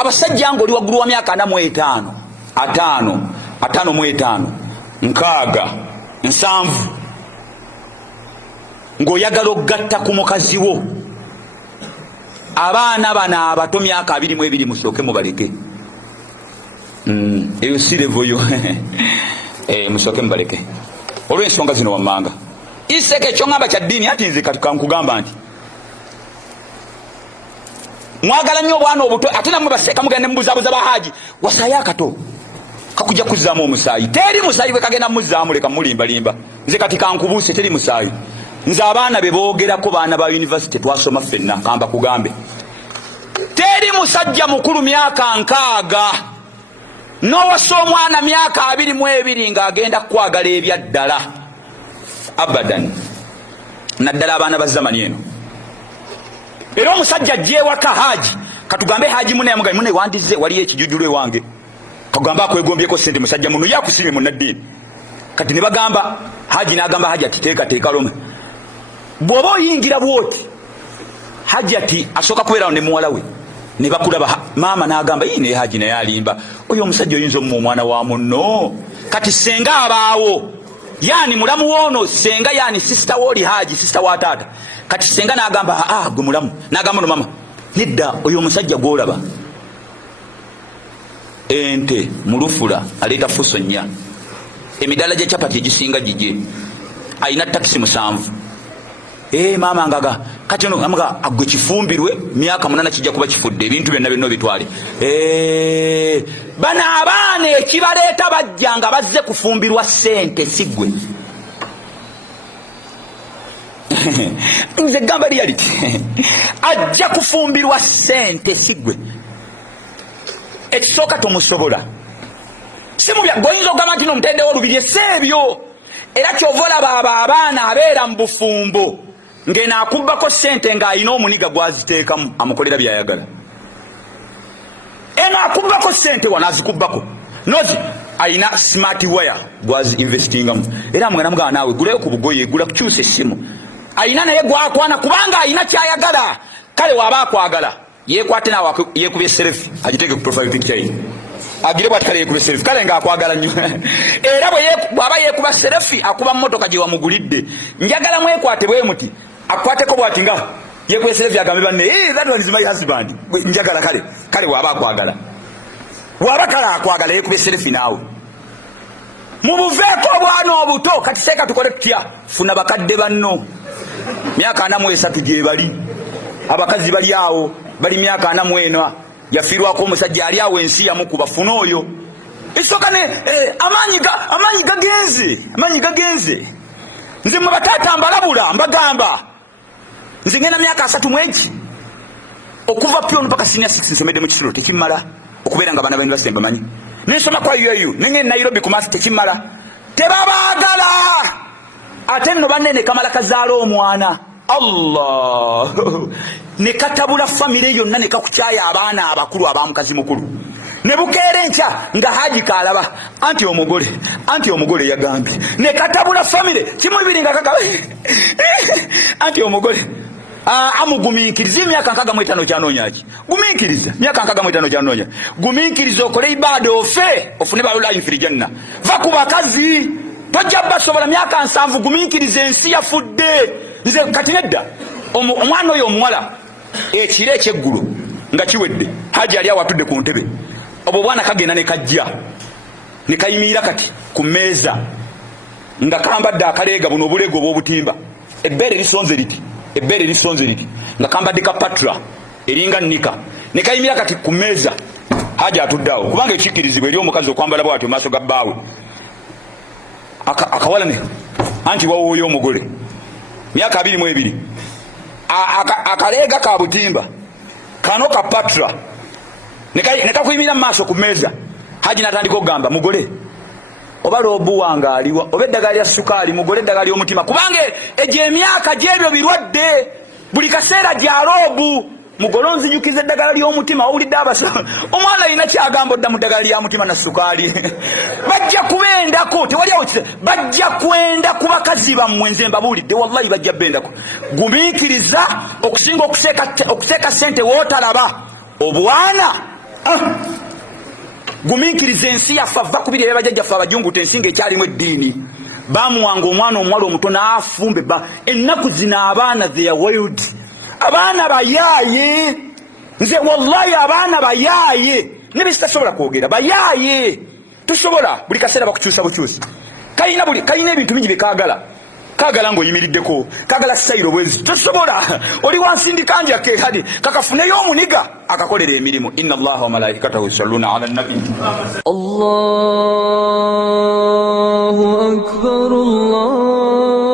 abasajja ng'oli waggulu wa myaka 45 5 mu 5 6 7 ng'oyagala okugatta ku mukazi wo, abaana bano abato myaka 22 musooke mubaleke. Eyo si levo yo. Musooke mubaleke olw'ensonga zino wammanga. Iseke ekyo ngamba kya ddiini, ati nze kati kankugamba nti mwagala nnyo obwana obuto, ate namwe baseeka mugenda mubuzaabuza bahaji, wasaayo akato kakujja kuzzaamu omusaayi. Teri musaayi bwe kagenda muzzaamu, leka mulimbalimba. Nze kati kankubuuse, teri musaayi. Nze abaana be boogerako, baana ba yunivasite twasoma ffenna, kamba kugambe. Teri musajja mukulu myaka 6 n'owasa omwana myaka 22 ng'agenda kwagala ebyaddala. Abadan. Naddala abaana ba zamani eno. Era omusajja ajja ewaka haji, katugambe haji mune yamugaye, mune wandize waliyo ekijujjulo ewange, kagamba akwegombyeko sente musajja muno yakusibye mu naddiini. Kati ne bagamba haji, n'agamba haji ati teeka lome. Bw'oba oyingira bwoti haji ati asooka kubeerawo ne muwala we ne bakulaba, maama n'agamba ne haji naye alimba, oyo omusajja oyinza omu omwana wa munno. Kati senga abaawo, yani mulamu woono senga, yani sister woli haji, sister wa taata. Kati senga n'agamba gwe mulamu, n'agamba no mama, nedda oyo omusajja gw'olaba ente mulufula aleeta fuso nnya, emidala gya chapati egisinga gije, ayina takisi 7. Maama ngaga kati no amaga agwe kifumbirwe myaka 8 kijja kuba kifudde, ebintu byonna byonna bitwale. Bana abaana ekibaleeta bajja nga bazze kufumbirwa sente sigwe. Nze gamba reality. Ajja kufumbirwa sente sigwe. Ekisooka tomusobola. Simu bya goyinza okugamba nti nomuteddewo olubiri sebyo. Era kyovola abaana abeera mu bufumbo ng'eno akubbako sente ng'ayina omuniga gwaziteekamu amukolera byayagala. Eno akubbako sente wano azikubbako nozi ayina smart wire gwazi investingamu. Era mwana mugana naawe guleyo ku bugoye, gula kukyusa essimu. Ayina naye gwakwana kubanga ayina kyayagala. Kale waaba akwagala yeekwate naawe yeekubye selfie agiteeke ku profile picture ye, agire bwati kale yeekubye selfie, kale ng'akwagala nnyo. Era bw'aba yeekuba selfie akuba mmotoka gye wamugulidde. Njagala mwekwate bwe muti akwateko bwati nga yeekubye selfie agambe banne that one is my husband. Njagala kale waaba akwagala, waaba kale akwagala yeekubye selfie naawe. Mubuveeko obwana obuto. Kati seeka tukole tutya? Funa bakadde banno myaka 43 gye bali, abakazi bali awo bali myaka 44, yafiirwako omusajja ali awo ensi yamukuba. Funa oyo esooka ne amaanyi gagenze. Nze mwe bataata mbalabula mbagamba, nze ngenda myaka 3 mwegi okuva pionu mpaka senior 6 nsomedde mu kisolo tekimala okubeera nga baana ba university mbamanyi. Nensoma kwa UAU nenge Nairobi ku master tekimala. Tebabaagala ate nno banne kamala kazaala omwana. Allah ne katabula famire yonna ne kakukyaya abaana abakulu abamukazi mukulu. Ne bukeera enkya nga haji kalaba anti omugole yagambye. Ne katabula famire kimulibiri nga kagaba anti omugole amugumiikiriza emyaka 65 kyanonyaki. Gumiikiriza myaka 65 kyanonyaki. Gumiikiriza okole ibada ofune balulayi firi janna. Va ku bakazi tojja basobola myaka 7. Gumiikiriza ensi yafudde. Nze kati nedda omwana oyo omuwala ekiro ekyeggulo nga kiwedde haji ali awatudde ku ntebe. Obwo bwana kagenda ne kajja ne kayimirira kati ku mmeeza nga kambadde akaleega buno obuleego obw'obutimba, ebbeere lisonze liti nga kambadde ka patra eringa nnika, ne kayimirira kati ku mmeeza. Haji atudde awo kubanga ekikkirizibwa eri omukazi okwambala bw'atyo mu maaso ga bbaawe. Akawala ne anti wawooyo omugole myaka 22, akaleega ka butimba kano ka patra ne kakuyimira mu maaso ku mmeeza. Haji n'atandika okugamba mugole oba loobu wange aliwa oba eddagala lya sukaali, mugole eddagala ly'omutima kubanga egyo emyaka gy'ebyo birwadde buli kaseera gya loobu. Mugole onzijukiza eddagala ly'omutima. Owulidde abasaba omwana alina kyagamba odda mu ddagala lya mutima na sukaali. Bajja kubendako tewaliawo bajja kwenda ku bakazi bammwe. Nze mbabuulidde wallahi bajja bendako. Gumiikiriza okusinga okuseeka sente wootalaba obwana gumiikiriza ensi yaffe ava kubiri ebajjajjaffe abajungu tensinga ekyalimu eddiini bamuwanga omwana omuwala omuto n'afumbe ennaku zino abaana they are wild, abaana bayaaye, nze wallahi abaana bayaaye nebe sitasobola kwogera bayaaye tosobola buli kaseera bakukyusa bukyusa kalina ebintu bingi byekagala ng'oyimiriddeko kagala sayiro bwezi tosobola oli wansindika njake kati kakafuneyo omuniga akakolera emirimu inna allaha wa malaikatahu yusalluna ala nabi Allahu akbar Allah